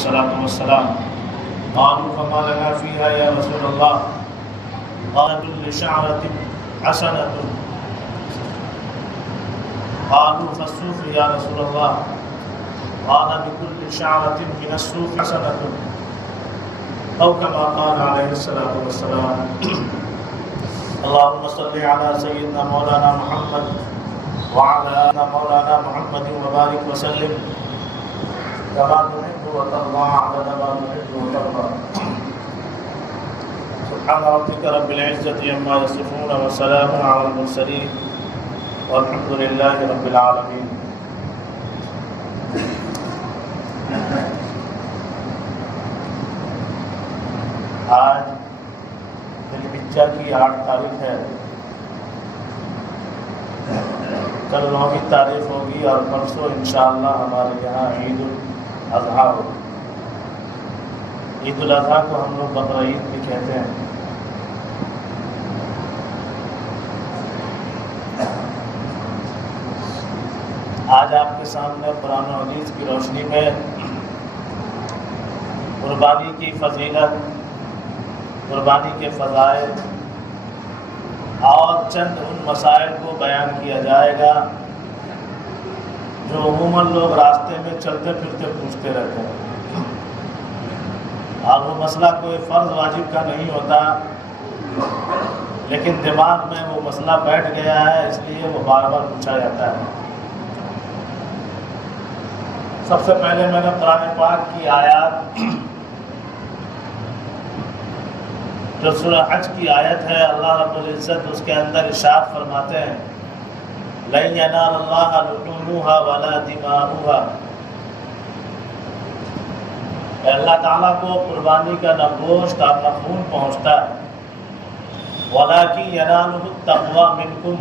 الصلاة والسلام قالوا فما لنا فيها يا رسول الله قال كل شعرة حسنة قالوا فالصوف يا رسول الله قال بكل شعرة من الصوف حسنة أو كما قال عليه الصلاة والسلام اللهم صل على سيدنا مولانا محمد وعلى مولانا محمد وبارك وسلم كما تحب وترضى عدد ما تحب وترضى سبحان ربك رب العزة عما يصفون وسلام على المرسلين والحمد لله رب العالمين. آج ذوالحجہ کی 8 تاریخ ہے. کل 9 تاریخ ہوگی اور پرسوں انشاءاللہ ہمارے یہاں عید الاضحیٰ ہوگی. عید الاضحیٰ کو ہم لوگ بقرعید بھی کہتے ہیں. آج آپ کے سامنے قرآن و حدیث کی روشنی میں قربانی کی فضیلت، قربانی کے فضائل اور چند ان مسائل کو بیان کیا جائے گا جو عموماً لوگ راستے میں چلتے پھرتے پوچھتے رہتے ہیں، اور وہ مسئلہ کوئی فرض واجب کا نہیں ہوتا، لیکن دماغ میں وہ مسئلہ بیٹھ گیا ہے، اس لیے وہ بار بار پوچھا جاتا ہے. سب سے پہلے میں نے قرآن پاک کی آیات، جو سورہ حج کی آیت ہے، اللہ رب العزت اس کے اندر ارشاد فرماتے ہیں لَن يَنَالَ اللَّهَ لُحُومُهَا وَلَا دِمَاؤُهَا. اللہ تعالیٰ کو قربانی کا نہ گوشت اور نہ خون پہنچتا ہے. وَلَكِنْ يَنَالُهُ التَّقْوَى مِنْكُمْ.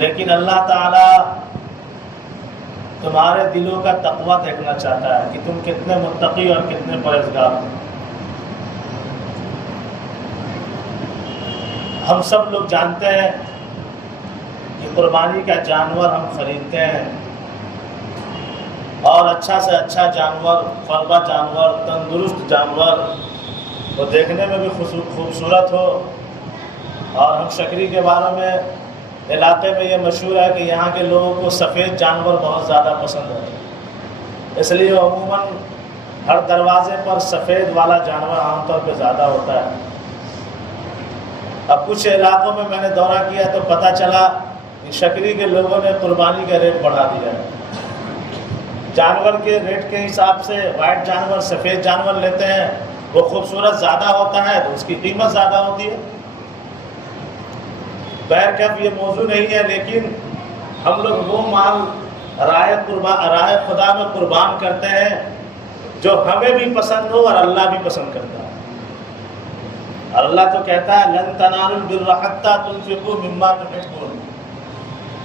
لیکن اللہ تعالیٰ تمہارے دلوں کا تقویٰ دیکھنا چاہتا ہے کہ تم کتنے متقی اور کتنے پرہیزگار ہو. ہم سب لوگ جانتے ہیں کہ قربانی کا جانور ہم خریدتے ہیں، اور اچھا سے اچھا جانور، فربا جانور، تندرست جانور، وہ دیکھنے میں بھی خوبصورت ہو. اور ہم شکری کے بارے میں علاقے میں یہ مشہور ہے کہ یہاں کے لوگوں کو سفید جانور بہت زیادہ پسند ہے، اس لیے عموماً ہر دروازے پر سفید والا جانور عام طور پہ زیادہ ہوتا ہے. اب کچھ علاقوں میں نے دورہ کیا تو پتہ چلا کہ شکری کے لوگوں نے قربانی کا ریٹ بڑھا دیا ہے. جانور کے ریٹ کے حساب سے وائٹ جانور، سفید جانور لیتے ہیں، وہ خوبصورت زیادہ ہوتا ہے تو اس کی قیمت زیادہ ہوتی ہے. بہرکیف یہ موضوع نہیں ہے، لیکن ہم لوگ وہ مال راہ خدا میں قربان کرتے ہیں جو ہمیں بھی پسند ہو اور اللہ بھی پسند کرتا ہے. اللہ تو کہتا ہے لن تنالوا البر حتى تنفقوا مما تحبون،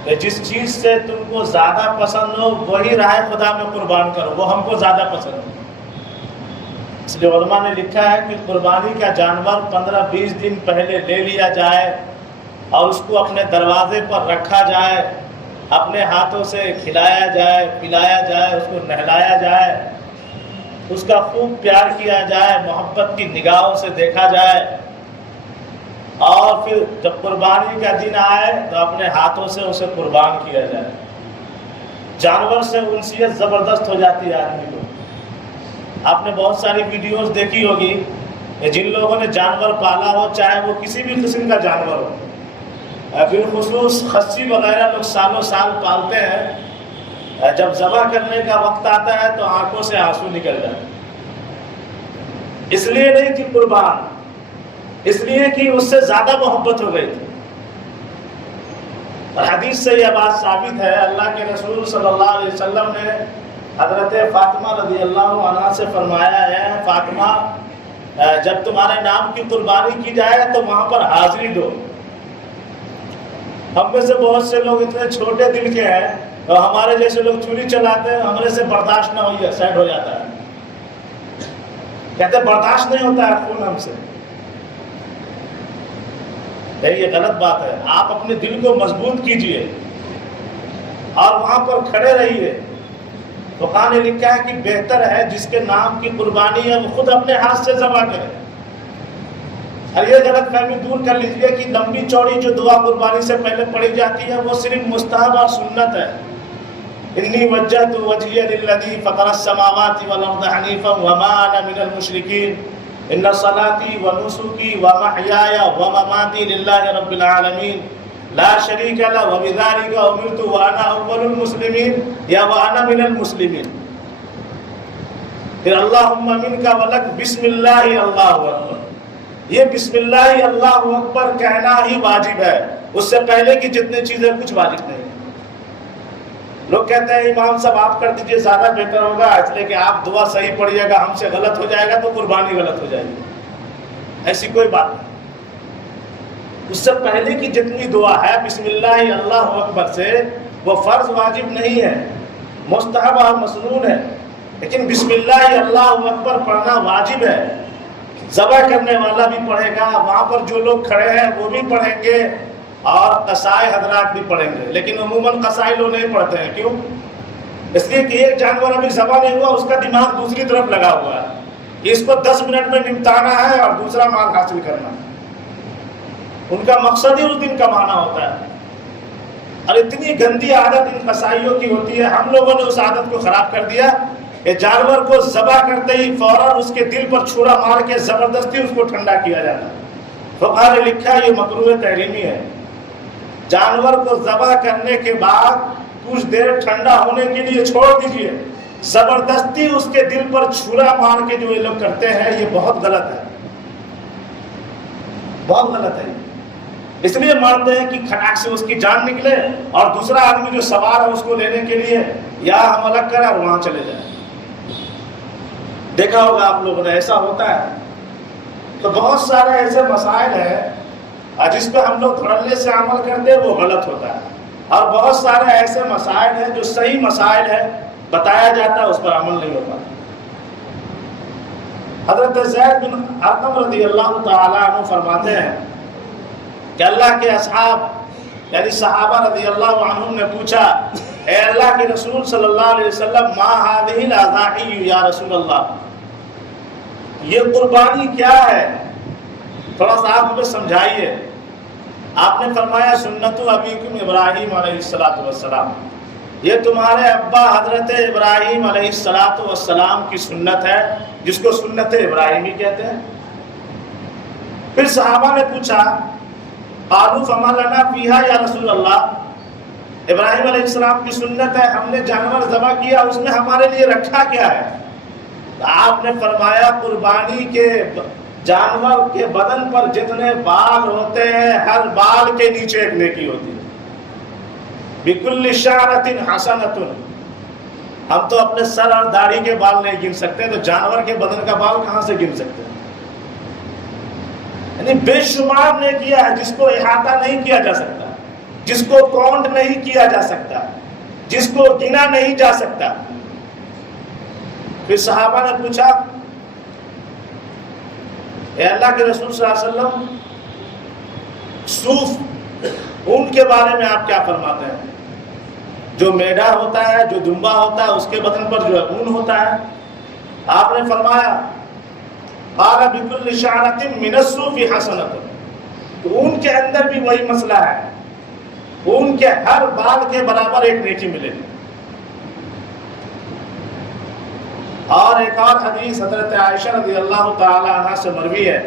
کہ جس چیز سے تم کو زیادہ پسند ہو وہی راہ خدا میں قربان کرو، وہ ہم کو زیادہ پسند ہے. اس لیے علماء نے لکھا ہے کہ قربانی کا جانور 15-20 دن پہلے لے لیا جائے اور اس کو اپنے دروازے پر رکھا جائے، اپنے ہاتھوں سے کھلایا جائے، پلایا جائے، اس کو نہلایا جائے، اس کا خوب پیار کیا جائے، محبت کی نگاہوں سے دیکھا جائے، اور پھر جب قربانی کا دن آئے تو اپنے ہاتھوں سے اسے قربان کیا جائے. جانور سے انسیت زبردست ہو جاتی ہے آدمی کو. آپ نے بہت ساری ویڈیوز دیکھی ہوگی کہ جن لوگوں نے جانور پالا ہو، چاہے وہ کسی بھی قسم کا جانور ہو، بالخصوص خصی وغیرہ لوگ سالوں سال پالتے ہیں، جب ذبح کرنے کا وقت آتا ہے تو آنکھوں سے آنسو نکل جاتے ہیں. اس لیے نہیں کہ قربان، اس لیے کہ اس سے زیادہ محبت ہو گئی تھی. اور حدیث سے یہ بات ثابت ہے، اللہ کے رسول صلی اللہ علیہ وسلم نے حضرت فاطمہ رضی اللہ عنہا سے فرمایا ہے فاطمہ جب تمہارے نام کی قربانی کی جائے تو وہاں پر حاضری دو. ہم میں سے بہت سے لوگ اتنے چھوٹے دل کے ہیں، اور ہمارے جیسے لوگ چوری چلاتے ہیں، ہمارے سے برداشت نہ ہوئی ہے، سیٹ ہو جاتا ہے، کہتے ہیں برداشت نہیں ہوتا ہے خون ہم سے. یہ غلط بات ہے. آپ اپنے دل کو مضبوط کیجئے اور وہاں پر کھڑے رہیے. فقہ نے لکھا ہے کہ بہتر ہے جس کے نام کی قربانی ہے وہ خود اپنے ہاتھ سے ذبح کرے. اور یہ غلط فہمی دور کر لیجیے کہ لمبی چوڑی جو دعا قربانی سے پہلے پڑھی جاتی ہے وہ صرف مستحب اور سنت ہے. انی وجہت وجہی للذی فطر السماوات والارض حنیفا وما انا من المشرکین ان صلاتی ونسکی ومحیای ومماتی للہ رب العالمین لا شریک لہ وبذالک امرت وانا اول المسلمین یا وانا من المسلمین. پھر اللہم منک ولک بسم اللہ اللہ اکبر. یہ بسم اللہ اللہ اکبر کہنا ہی واجب ہے، اس سے پہلے کی جتنی چیزیں کچھ واجب نہیں. لوگ کہتے ہیں امام صاحب آپ کر دیجئے زیادہ بہتر ہوگا، اس لیے کہ آپ دعا صحیح پڑھیے گا، ہم سے غلط ہو جائے گا تو قربانی غلط ہو جائے گی. ایسی کوئی بات نہیں. اس سے پہلے کی جتنی دعا ہے بسم اللہ اللہ اکبر سے وہ فرض واجب نہیں ہے، مستحب اور مسنون ہے. لیکن بسم اللہ اللہ اکبر پڑھنا واجب ہے. ذبح کرنے والا بھی پڑھے گا، وہاں پر جو لوگ کھڑے ہیں وہ بھی پڑھیں گے، اور قصائی حضرات بھی پڑھیں گے. لیکن عموماً قصائی لوگ نہیں پڑھتے ہیں. کیوں؟ اس لیے کہ ایک جانور ابھی ذبح نہیں ہوا، اس کا دماغ دوسری طرف لگا ہوا ہے کہ اس کو 10 منٹ میں نمٹانا ہے اور دوسرا مال حاصل کرنا ہے. ان کا مقصد ہی اس دن کمانا ہوتا ہے. اور اتنی گندی عادت ان قصائیوں کی ہوتی ہے، ہم لوگوں نے اس عادت کو خراب کر دیا کہ جانور کو ذبح کرتے ہی فوراً اس کے دل پر چھڑا مار کے زبردستی اس کو ٹھنڈا کیا جاتا ہے. فقہ نے لکھا یہ مکروہ تحریمی ہے. جانور کو ذبح کرنے کے بعد کچھ دیر ٹھنڈا ہونے کے لیے چھوڑ دیجئے. زبردستی اس کے دل پر چھڑا مار کے جو یہ لوگ کرتے ہیں یہ بہت غلط ہے، بہت غلط ہے. اس لیے مانتے ہیں کہ کھٹاک سے اس کی جان نکلے اور دوسرا آدمی جو سوار ہے اس کو لینے کے لیے یا ہم الگ کریں اور وہاں چلے جائیں. دیکھا ہوگا آپ لوگوں نے ایسا ہوتا ہے. تو بہت سارے ایسے مسائل ہیں جس پہ ہم لوگ دھڑلے سے عمل کرتے ہیں وہ غلط ہوتا ہے، اور بہت سارے ایسے مسائل ہیں جو صحیح مسائل ہیں بتایا جاتا ہے اس پر عمل نہیں ہوتا. حضرت زید بن ارقم رضی اللہ تعالیٰ عنہ فرماتے ہیں کہ اللہ کے اصحاب یعنی صحابہ رضی اللہ عنہم نے پوچھا اے اللہ کے رسول صلی اللہ علیہ وسلم ما هذه الاضاحی یا رسول اللہ، یہ قربانی کیا ہے، تھوڑا سا آپ مجھے سمجھائیے. آپ نے فرمایا سنت ابیکم ابراہیم علیہ السلام، یہ تمہارے ابا حضرت ابراہیم علیہ السلام کی سنت ہے جس کو سنت ابراہیمی کہتے ہیں. پھر صحابہ نے پوچھا قالوا فما لنا فیہا یا رسول اللہ، ابراہیم علیہ السلام کی سنت ہے، ہم نے جانور ذبح کیا، اس میں ہمارے لیے رکھا کیا ہے؟ آپ نے فرمایا قربانی کے جانور کے بدن پر جتنے بال ہوتے ہیں ہر بال کے نیچے ایک نیکی ہوتی ہے. بِكُلِّ شَعْرَةٍ حَسَنَةٌ. ہم تو اپنے سر اور داڑھی کے بال نہیں گن سکتے، تو جانور کے بدن کا بال کہاں سے گن سکتے ہیں؟ یعنی بے شمار نیکیاں ہے جس کو احاطہ نہیں کیا جا سکتا، جس کو کاؤنٹ نہیں کیا جا سکتا، جس کو گنا نہیں جا سکتا. پھر صحابہ نے پوچھا اے اللہ کے رسول صلی اللہ علیہ وسلم صوف اون کے بارے میں آپ کیا فرماتے ہیں؟ جو میڈا ہوتا ہے، جو دمبا ہوتا ہے، اس کے بدن پر جو اون ہوتا ہے. آپ نے فرمایا قال بكل شعرة من الصوف حسنة. تو اون کے اندر بھی وہی مسئلہ ہے، اون کے ہر بال کے برابر ایک نیکی ملے گی. اور ایک اور حدیث حضرت عائشہ رضی اللہ تعالی عنہ سے مروی ہے،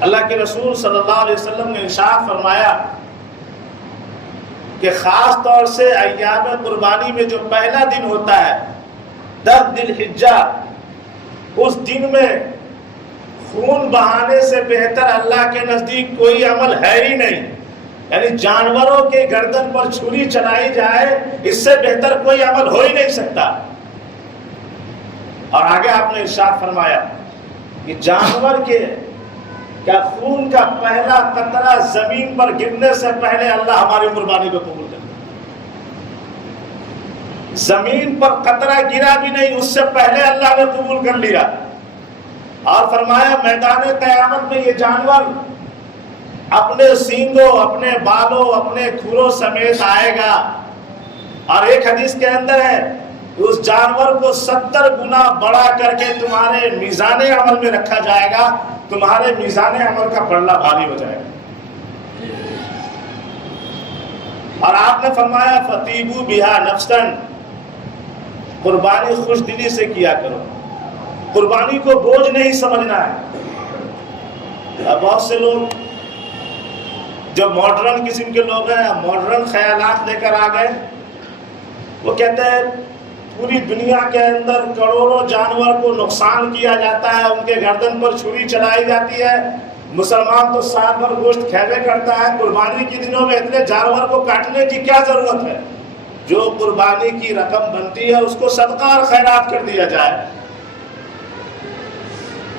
اللہ کے رسول صلی اللہ علیہ وسلم نے ارشاد فرمایا کہ خاص طور سے ایام قربانی میں جو پہلا دن ہوتا ہے 10 ذی الحجہ، اس دن میں خون بہانے سے بہتر اللہ کے نزدیک کوئی عمل ہے ہی نہیں. یعنی جانوروں کے گردن پر چھری چلائی جائے اس سے بہتر کوئی عمل ہو ہی نہیں سکتا. اور آگے آپ نے ارشاد فرمایا کہ جانور کے کیا خون کا پہلا قطرہ زمین پر گرنے سے پہلے اللہ ہماری قربانی کو قبول کرتا ہے. زمین پر قطرہ گرا بھی نہیں، اس سے پہلے اللہ نے قبول کر لیا. اور فرمایا میدان قیامت میں یہ جانور اپنے سینگوں، اپنے بالوں، اپنے کھروں سمیت آئے گا اور ایک حدیث کے اندر ہے اس جانور کو 70 گنا بڑا کر کے تمہارے میزان عمل میں رکھا جائے گا، تمہارے میزان عمل کا پلڑا بھاری ہو جائے گا۔ اور آپ نے فرمایا فطیبو بہا نفسن، قربانی خوش دلی سے کیا کرو، قربانی کو بوجھ نہیں سمجھنا ہے۔ اب بہت سے لوگ جو ماڈرن قسم کے لوگ ہیں، ماڈرن خیالات لے کر آ گئے، وہ کہتے ہیں پوری دنیا کے اندر کروڑوں جانور کو نقصان کیا جاتا ہے، ان کے گردن پر چھری چلائی جاتی ہے، مسلمان تو سال بھر گوشت کھیوے کرتا ہے، قربانی کے دنوں میں اتنے جانور کو کاٹنے کی کیا ضرورت ہے؟ جو قربانی کی رقم بنتی ہے اس کو صدقہ اور خیرات کر دیا جائے۔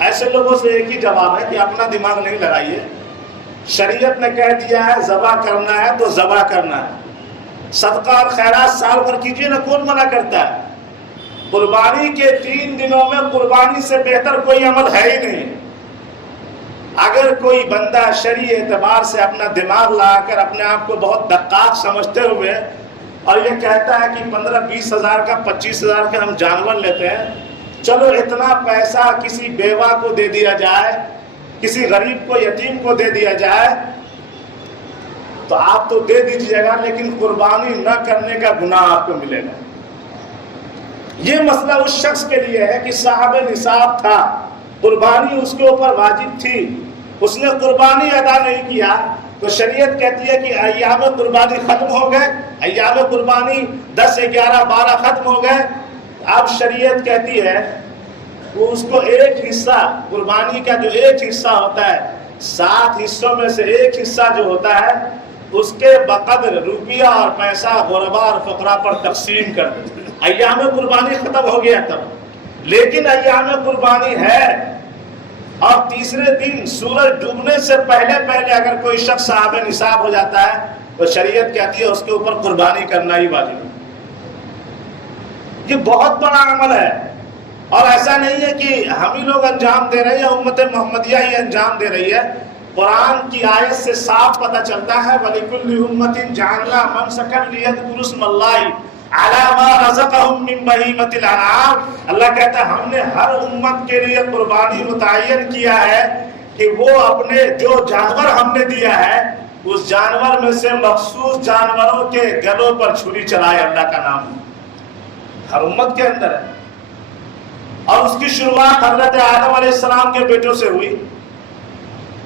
ایسے لوگوں سے ایک ہی جواب ہے کہ اپنا دماغ نہیں لگائیے، شریعت نے کہہ دیا ہے ذبح کرنا ہے تو ذبح کرنا ہے، صدقہ اور خیرات سال بھر کیجیے نا، کون منع کرتا ہے؟ قربانی کے 3 دنوں میں قربانی سے بہتر کوئی عمل ہے ہی نہیں۔ اگر کوئی بندہ شرعی اعتبار سے اپنا دماغ لگا کر اپنے آپ کو بہت دقیق سمجھتے ہوئے اور یہ کہتا ہے کہ 15-20 ہزار کا 25 ہزار کا ہم جانور لیتے ہیں، چلو اتنا پیسہ کسی بیوہ کو دے دیا جائے، کسی غریب کو یتیم کو دے دیا جائے، تو آپ تو دے دیجیے گا لیکن قربانی نہ کرنے کا گناہ آپ کو ملے گا۔ یہ مسئلہ اس شخص کے لیے ہے کہ صاحب نصاب تھا، قربانی اس کے اوپر واجب تھی، اس نے قربانی ادا نہیں کیا، تو شریعت کہتی ہے کہ ایام قربانی ختم ہو گئے، ایام قربانی 10، 11، 12 ختم ہو گئے۔ اب شریعت کہتی ہے وہ اس کو ایک حصہ، قربانی کا جو ایک حصہ ہوتا ہے، 7 حصوں میں سے ایک حصہ جو ہوتا ہے اس کے بقدر روپیہ اور پیسہ غربا اور فقراء پر تقسیم کر دے۔ ایام قربانی ختم ہو گیا تب، لیکن ایام قربانی ہے، اور تیسرے دن سورج ڈوبنے سے پہلے اگر کوئی شخص صاحب نصاب ہو جاتا ہے تو شریعت کہتی ہے اس کے اوپر قربانی کرنا ہی واجب ہے۔ یہ بہت بڑا عمل ہے، اور ایسا نہیں ہے کہ ہم ہی لوگ انجام دے رہے ہیں، امت محمدیہ ہی انجام دے رہی ہے۔ قرآن کی آیت سے صاف پتہ چلتا ہے وَلِكُلِّ أُمَّةٍ جَعَلْنَا مَنْسَكًا لِيَذْكُرُوا اسْمَ اللَّهِ عَلَىٰ مَا رَزَقَهُم مِّن بَهِيمَةِ الْأَنْعَامِ۔ اللہ کہتا ہے ہم نے ہر امت کے لیے قربانی متعین کیا ہے کہ وہ اپنے جو جانور ہم نے دیا ہے اس جانور میں سے مخصوص جانوروں کے گلوں پر چھری چلائے، اللہ کا نام ہر امت کے اندر ہے۔ اور اس کی شروعات حضرت آدم علیہ السلام کے بیٹوں سے ہوئی۔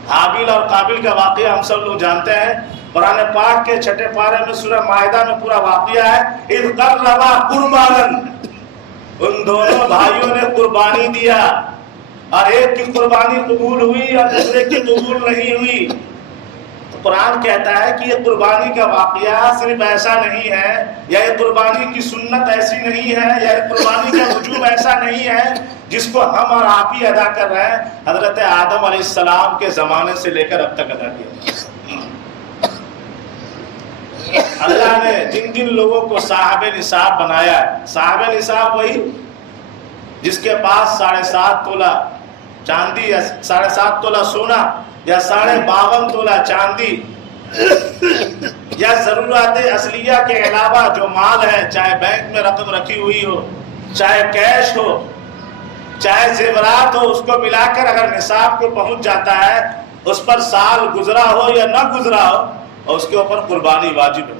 حابیل اور قابل کا واقعہ ہم سب لوگ جانتے ہیں، قرآن پاک کے 6 پارے میں سورہ مائدہ میں پورا واقعہ ہے۔ اذ قربا قربانا، ان دونوں بھائیوں نے قربانی دیا، اور ایک کی قربانی قبول ہوئی اور دوسرے کی قبول نہیں ہوئی۔ تو قرآن کہتا ہے کہ یہ قربانی کا واقعہ صرف ایسا نہیں ہے، یا یہ قربانی کی سنت ایسی نہیں ہے، یا یہ قربانی کا وجوب ایسا نہیں ہے جس کو ہم اور آپ ہی ادا کر رہے ہیں، حضرت آدم علیہ السلام کے زمانے سے لے کر اب تک ادا کیا۔ اللہ نے جن جن لوگوں کو صاحب نصاب بنایا ہے، صاحب نصاب وہی جس کے پاس 7.5 تولہ چاندی یا 7.5 تولہ سونا یا 52.5 تولہ چاندی یا ضرورت اصلیہ کے علاوہ جو مال ہے، چاہے بینک میں رقم رکھی ہوئی ہو، چاہے کیش ہو، چاہے زیورات ہو، اس کو ملا کر اگر نصاب کو پہنچ جاتا ہے، اس پر سال گزرا ہو یا نہ گزرا ہو، اور اس کے اوپر قربانی واجب ہے۔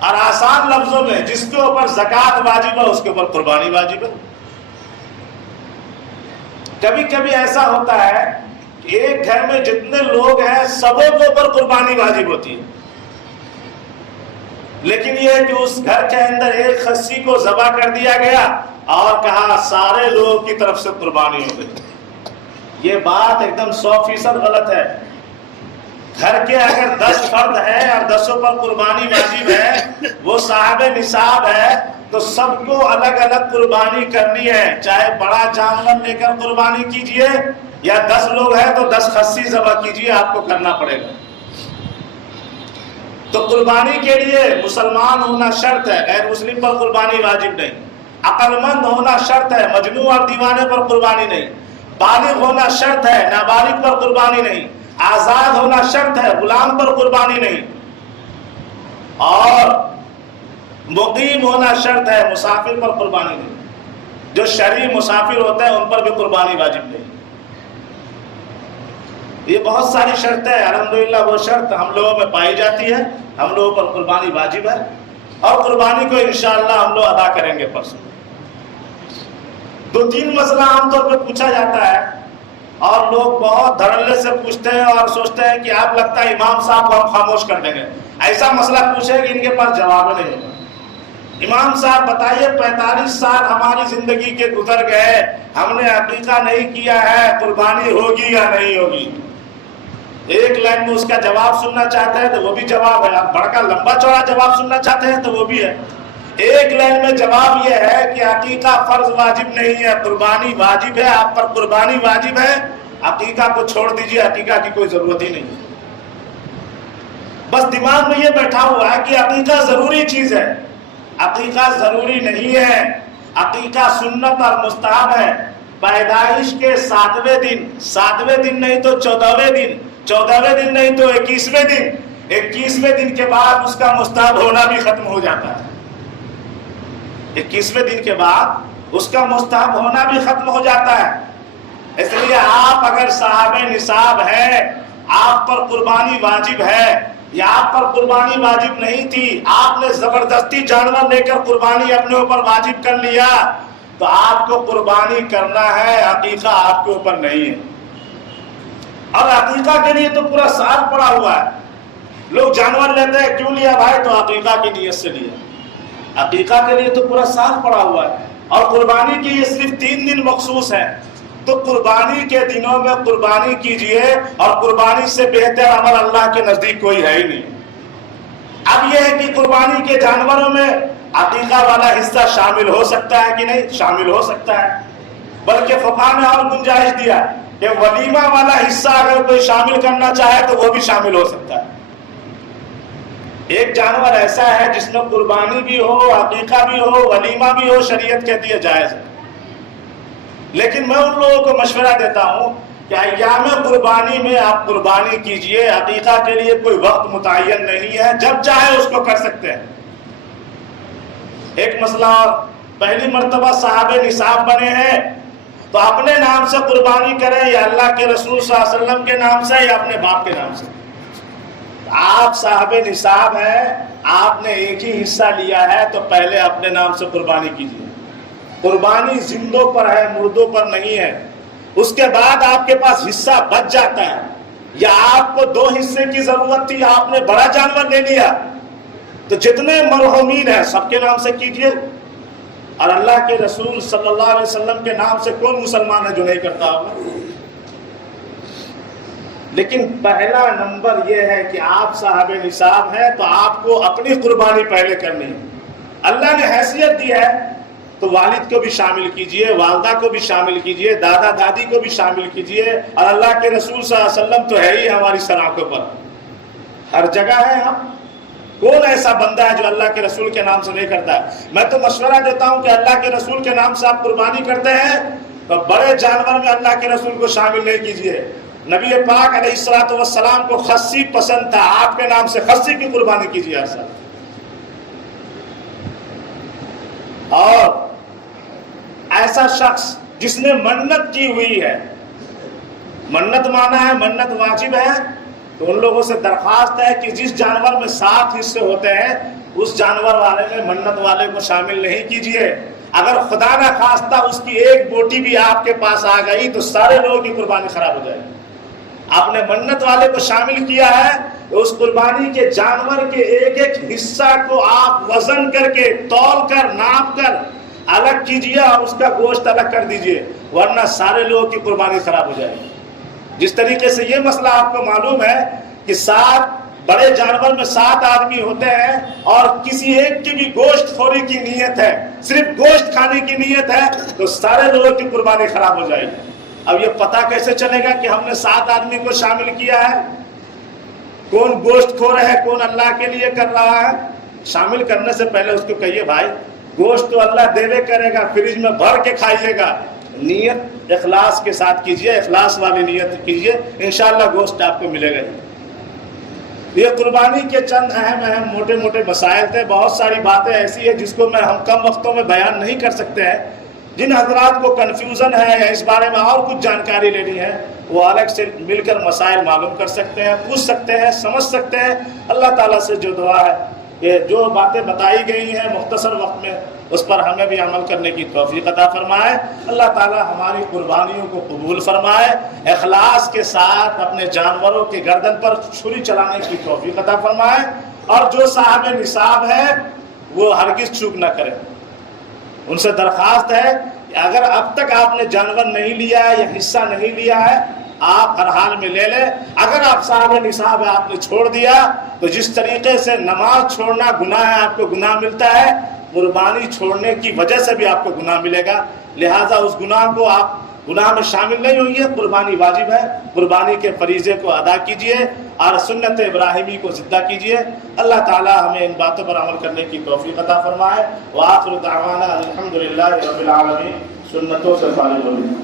اور آسان لفظوں میں جس کے اوپر زکوٰۃ واجب ہے اس کے اوپر قربانی واجب ہے۔ کبھی کبھی ایسا ہوتا ہے کہ ایک گھر میں جتنے لوگ ہیں سبوں کے اوپر قربانی واجب ہوتی ہے، لیکن یہ ہے کہ اس گھر کے اندر ایک خصی کو ذبح کر دیا گیا اور کہا سارے لوگوں کی طرف سے قربانی ہو گئی۔ یہ بات ایک دم 100% غلط ہے۔ گھر کے اگر 10 فرد ہیں اور 10 پر قربانی واجب ہے، وہ صاحب نصاب ہے، تو سب کو الگ الگ قربانی کرنی ہے، چاہے بڑا جانور لے کر قربانی کیجئے یا 10 لوگ ہیں تو 10 خصی ذبح کیجئے، آپ کو کرنا پڑے گا۔ تو قربانی کے لیے مسلمان ہونا شرط ہے، غیر مسلم پر قربانی واجب نہیں۔ عقل مند ہونا شرط ہے، مجنون اور دیوانے پر قربانی نہیں۔ بالغ ہونا شرط ہے، نابالغ پر قربانی نہیں۔ آزاد ہونا شرط ہے، غلام پر قربانی نہیں۔ اور مقیم ہونا شرط ہے، مسافر پر قربانی نہیں. جو شرعی مسافر ہوتے ہیں ان پر بھی قربانی واجب نہیں. یہ بہت ساری شرطیں الحمدللہ وہ شرط ہم لوگوں میں پائی جاتی ہے، ہم لوگوں پر قربانی واجب ہے، اور قربانی کو انشاءاللہ ہم لوگ ادا کریں گے پرسوں. 2-3 مسئلہ عام طور پہ پوچھا جاتا ہے اور لوگ بہت دھڑلے سے پوچھتے ہیں اور سوچتے ہیں کہ آپ لگتا ہے امام صاحب کو ہم خاموش کر دیں گے. ایسا مسئلہ پوچھے کہ ان کے پاس جواب نہیں ہوگا. امام صاحب بتائیے 45 سال ہماری زندگی کے گزر گئے، ہم نے عقیقہ نہیں کیا ہے، قربانی ہوگی یا نہیں ہوگی؟ ایک لائن میں اس کا جواب سننا چاہتے ہیں تو وہ بھی جواب ہے، آپ بڑا کا لمبا چوڑا جواب سننا چاہتے ہیں تو وہ بھی ہے. ایک لائن میں جواب یہ ہے کہ عقیقہ فرض واجب نہیں ہے، قربانی واجب ہے، آپ پر قربانی واجب ہے، عقیقہ کو چھوڑ دیجئے، عقیقہ کی کوئی ضرورت ہی نہیں. بس دماغ میں یہ بیٹھا ہوا ہے کہ عقیقہ ضروری چیز ہے. عقیقہ ضروری نہیں ہے، عقیقہ سنت اور مستحب ہے. پیدائش کے 7ویں دن نہیں تو 14ویں دن نہیں تو 21ویں دن کے بعد اس کا مستحب ہونا بھی ختم ہو جاتا ہے. 21ویں دن کے بعد اس کا مستحب ہونا بھی ختم ہو جاتا ہے. اس لیے آپ اگر صاحب نصاب ہیں، آپ پر قربانی واجب ہے یا آپ پر قربانی واجب نہیں تھی، آپ نے زبردستی جانور لے کر قربانی اپنے اوپر واجب کر لیا، تو آپ کو قربانی کرنا ہے، عقیقہ آپ کے اوپر نہیں ہے. اور عقیقہ کے لیے تو پورا سال پڑا ہوا ہے. لوگ جانور لیتے ہیں، کیوں لیا بھائی؟ تو عقیقہ کی نیت سے لیا. عقیقہ کے لیے تو پورا سال پڑا ہوا ہے، اور قربانی کی یہ صرف 3 دن مخصوص ہے. تو قربانی کے دنوں میں قربانی کیجئے، اور قربانی سے بہتر عمل اللہ کے نزدیک کوئی ہے ہی نہیں. اب یہ ہے کہ قربانی کے جانوروں میں عقیقہ والا حصہ شامل ہو سکتا ہے کہ نہیں؟ شامل ہو سکتا ہے. بلکہ فقہاء نے اور گنجائش دیا کہ ولیمہ والا حصہ اگر کوئی شامل کرنا چاہے تو وہ بھی شامل ہو سکتا ہے. ایک جانور ایسا ہے جس میں قربانی بھی ہو، عقیقہ بھی ہو، ولیمہ بھی ہو، شریعت کہتی ہے جائز ہے. لیکن میں ان لوگوں کو مشورہ دیتا ہوں کہ ایام قربانی میں آپ قربانی کیجئے. عقیقہ کے لیے کوئی وقت متعین نہیں ہے، جب چاہے اس کو کر سکتے ہیں. ایک مسئلہ اور، پہلی مرتبہ صاحب نصاب بنے ہیں تو اپنے نام سے قربانی کریں یا اللہ کے رسول صلی اللہ علیہ وسلم کے نام سے یا اپنے باپ کے نام سے. آپ صاحب نصاب ہیں، آپ نے ایک ہی حصہ لیا ہے تو پہلے اپنے نام سے قربانی کیجیے. قربانی زندوں پر ہے، مردوں پر نہیں ہے. اس کے بعد آپ کے پاس حصہ بچ جاتا ہے، یا آپ کو 2 حصے کی ضرورت تھی، آپ نے بڑا جانور لے لیا، تو جتنے مرحومین ہیں سب کے نام سے کیجیے. اور اللہ کے رسول صلی اللہ علیہ وسلم کے نام سے کون مسلمان ہے جو نہیں کرتا ہوگا؟ لیکن پہلا نمبر یہ ہے کہ آپ صاحب نصاب ہیں تو آپ کو اپنی قربانی پہلے کرنی ہے. اللہ نے حیثیت دی ہے تو والد کو بھی شامل کیجئے، والدہ کو بھی شامل کیجئے، دادا دادی کو بھی شامل کیجئے. اور اللہ کے رسول صلی اللہ علیہ وسلم تو ہے ہی ہماری سراخوں پر، ہر جگہ ہے. ہم کون ایسا بندہ ہے جو اللہ کے رسول کے نام سے نہیں کرتا ہے؟ میں تو مشورہ دیتا ہوں کہ اللہ کے رسول کے نام سے آپ قربانی کرتے ہیں تو بڑے جانور میں اللہ کے رسول کو شامل نہیں کیجئے. نبی پاک علیہ الصلوۃ والسلام کو خصی پسند تھا، آپ کے نام سے خصی کی قربانی کیجیے ہر سال. اور ایسا شخص جس نے منت کی ہوئی ہے، منت مانا ہے، منت واجب ہے، تو ان لوگوں سے درخواست ہے کہ جس جانور میں 7 حصے ہوتے ہیں اس جانور والے میں منت والے کو شامل نہیں کیجیے. اگر خدا نہ خواستہ اس کی ایک بوٹی بھی آپ کے پاس آ گئی تو سارے لوگوں کی قربانی خراب ہو جائے گی. آپ نے منت والے کو شامل کیا ہے تو اس قربانی کے جانور کے ایک ایک حصہ کو آپ وزن کر کے، تول کر، ناپ کر الگ کیجئے اور اس کا گوشت الگ کر دیجئے، ورنہ سارے لوگوں کی قربانی خراب ہو جائے گی. جس طریقے سے یہ مسئلہ آپ کو معلوم ہے کہ 7 بڑے جانور میں 7 آدمی ہوتے ہیں اور کسی ایک کی بھی گوشت خوری کی نیت ہے، صرف گوشت کھانے کی نیت ہے، تو سارے لوگوں کی قربانی خراب ہو جائے گی. اب یہ پتہ کیسے چلے گا کہ ہم نے 7 آدمی کو شامل کیا ہے؟ کون گوشت خور ہے، کون اللہ کے لیے کر رہا ہے؟ شامل کرنے سے پہلے اس کو کہیے بھائی گوشت تو اللہ دیوے کرے گا، فریج میں بھر کے کھائیے گا، نیت اخلاص کے ساتھ کیجئے، اخلاص والی نیت کیجئے، انشاءاللہ گوشت آپ کو ملے گا. یہ قربانی کے چند اہم موٹے موٹے مسائل تھے. بہت ساری باتیں ایسی ہیں جس کو ہم کم وقتوں میں بیان نہیں کر سکتے ہیں. جن حضرات کو کنفیوژن ہے یا اس بارے میں اور کچھ جانکاری لینی ہے وہ الگ سے مل کر مسائل معلوم کر سکتے ہیں, پوچھ سکتے ہیں, سمجھ سکتے ہیں. اللہ تعالیٰ سے جو دعا ہے کہ جو باتیں بتائی گئی ہیں مختصر وقت میں اس پر ہمیں بھی عمل کرنے کی توفیق عطا فرمائے. اللہ تعالیٰ ہماری قربانیوں کو قبول فرمائے. اخلاص کے ساتھ اپنے جانوروں کے گردن پر چھری چلانے کی توفیق عطا فرمائے. اور جو صاحب نصاب ہے وہ ہرگز چوک نہ کرے. ان سے درخواست ہے کہ اگر اب تک آپ نے جانور نہیں لیا ہے یا حصہ نہیں لیا ہے آپ ہر حال میں لے لیں. اگر آپ صاحب نصاب ہے آپ نے چھوڑ دیا تو جس طریقے سے نماز چھوڑنا گناہ ہے آپ کو گناہ ملتا ہے, قربانی چھوڑنے کی وجہ سے بھی آپ کو گناہ ملے گا. لہٰذا اس گناہ کو آپ گناہ میں شامل نہیں ہوئیے. قربانی واجب ہے, قربانی کے فریضے کو ادا کیجئے اور سنت ابراہیمی کو زندہ کیجئے. اللہ تعالی ہمیں ان باتوں پر عمل کرنے کی توفیق عطا فرمائے. وآخر دعوانا الحمدللہ رب العالمین. سنتوں سے فارغ ہوئے.